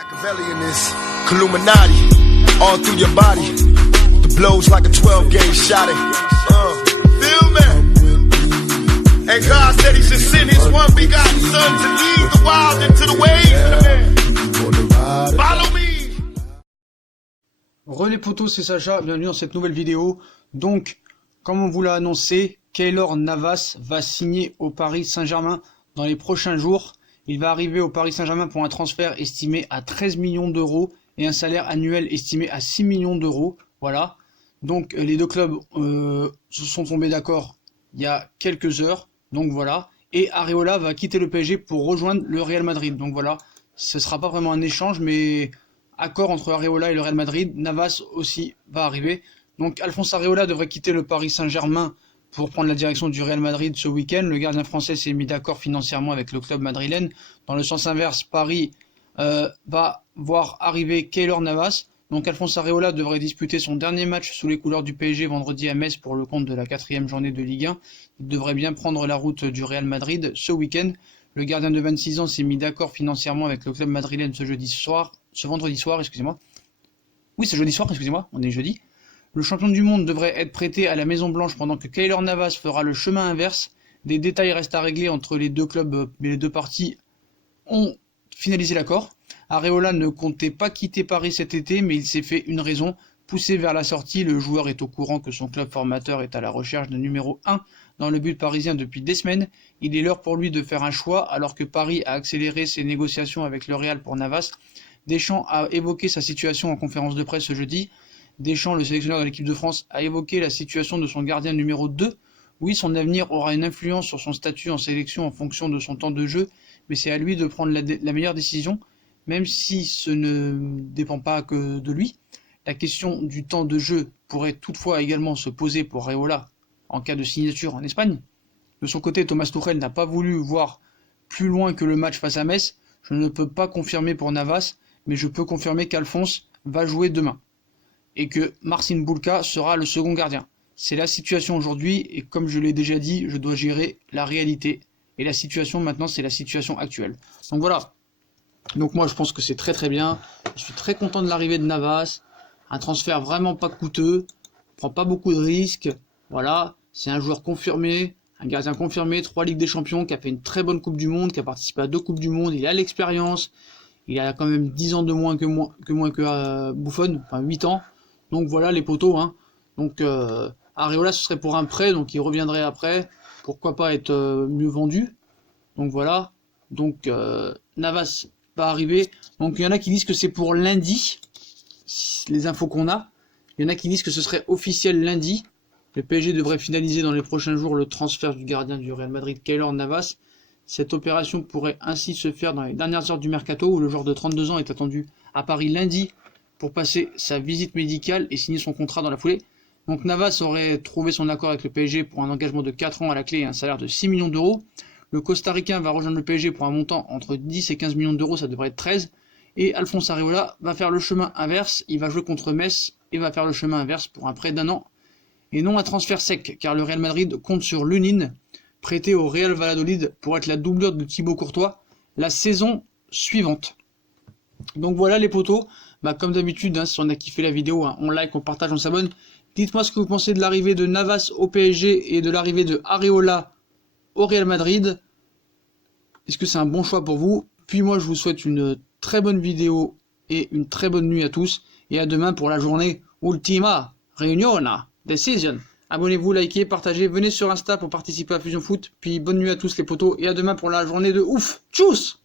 Machiavelli in this Illuminati, all through your body. The blows like a 12-gauge shot. Feel me? And God said He should send His one begotten Son to lead the wild into the ways. Follow me. Re les potos, c'est Sacha, bienvenue dans cette nouvelle vidéo. Donc, comme on vous l'a annoncé, Keylor Navas va signer au Paris Saint-Germain dans les prochains jours. Il va arriver au Paris Saint-Germain pour un transfert estimé à 13 millions d'euros et un salaire annuel estimé à 6 millions d'euros. Voilà. Donc les deux clubs se sont tombés d'accord il y a quelques heures. Donc voilà. Et Areola va quitter le PSG pour rejoindre le Real Madrid. Donc voilà. Ce ne sera pas vraiment un échange, mais accord entre Areola et le Real Madrid. Navas aussi va arriver. Donc Alphonse Areola devrait quitter le Paris Saint-Germain pour prendre la direction du Real Madrid ce week-end. Le gardien français s'est mis d'accord financièrement avec le club madrilène. Dans le sens inverse, Paris va voir arriver Keylor Navas. Donc Alphonse Areola devrait disputer son dernier match sous les couleurs du PSG vendredi à Metz pour le compte de la 4e journée de Ligue 1. Il devrait bien prendre la route du Real Madrid ce week-end. Le gardien de 26 ans s'est mis d'accord financièrement avec le club madrilène ce vendredi soir, excusez-moi. Oui, c'est jeudi soir, excusez-moi, on est jeudi. Le champion du monde devrait être prêté à la Maison Blanche pendant que Keylor Navas fera le chemin inverse. Des détails restent à régler entre les deux clubs, mais les deux parties ont finalisé l'accord. Areola ne comptait pas quitter Paris cet été, mais il s'est fait une raison. Poussé vers la sortie, le joueur est au courant que son club formateur est à la recherche de numéro 1 dans le but parisien depuis des semaines. Il est l'heure pour lui de faire un choix, alors que Paris a accéléré ses négociations avec le Real pour Navas. Deschamps a évoqué sa situation en conférence de presse ce jeudi. Deschamps, le sélectionneur de l'équipe de France, a évoqué la situation de son gardien numéro 2. Oui, son avenir aura une influence sur son statut en sélection en fonction de son temps de jeu, mais c'est à lui de prendre la meilleure décision, même si ce ne dépend pas que de lui. La question du temps de jeu pourrait toutefois également se poser pour Areola en cas de signature en Espagne. De son côté, Thomas Tuchel n'a pas voulu voir plus loin que le match face à Metz. Je ne peux pas confirmer pour Navas, mais je peux confirmer qu'Alphonse va jouer demain et que Marcin Bulka sera le second gardien. C'est la situation aujourd'hui et comme je l'ai déjà dit, je dois gérer la réalité. Et la situation maintenant, c'est la situation actuelle. Donc voilà. Donc moi, je pense que c'est très très bien. Je suis très content de l'arrivée de Navas. Un transfert vraiment pas coûteux. Prend pas beaucoup de risques. Voilà. C'est un joueur confirmé. Un gardien confirmé. 3 Ligues des Champions. Qui a fait une très bonne Coupe du Monde. Qui a participé à 2 Coupes du Monde. Il a l'expérience. Il a quand même 10 ans de moins que Buffon. Enfin 8 ans. Donc voilà les poteaux. Hein. Donc Areola, ce serait pour un prêt. Donc il reviendrait après. Pourquoi pas être mieux vendu. Donc voilà. Donc Navas va arriver. Donc il y en a qui disent que c'est pour lundi. Les infos qu'on a. Il y en a qui disent que ce serait officiel lundi. Le PSG devrait finaliser dans les prochains jours le transfert du gardien du Real Madrid, Keylor Navas. Cette opération pourrait ainsi se faire dans les dernières heures du mercato où le joueur de 32 ans est attendu à Paris lundi pour passer sa visite médicale et signer son contrat dans la foulée. Donc Navas aurait trouvé son accord avec le PSG pour un engagement de 4 ans à la clé et un salaire de 6 millions d'euros. Le Costa-Ricain va rejoindre le PSG pour un montant entre 10 et 15 millions d'euros, ça devrait être 13. Et Alphonse Areola va faire le chemin inverse, il va jouer contre Metz et va faire le chemin inverse pour un prêt d'1 an. Et non un transfert sec, car le Real Madrid compte sur Lunin, prêté au Real Valladolid pour être la doublure de Thibaut Courtois la saison suivante. Donc voilà les potos, comme d'habitude, hein, si on a kiffé la vidéo, hein, on like, on partage, on s'abonne. Dites-moi ce que vous pensez de l'arrivée de Navas au PSG et de l'arrivée de Areola au Real Madrid. Est-ce que c'est un bon choix pour vous? Puis moi je vous souhaite une très bonne vidéo et une très bonne nuit à tous. Et à demain pour la journée Ultima Reuniona Decision. Abonnez-vous, likez, partagez, venez sur Insta pour participer à Fusion Foot. Puis bonne nuit à tous les potos et à demain pour la journée de ouf. Tchuss!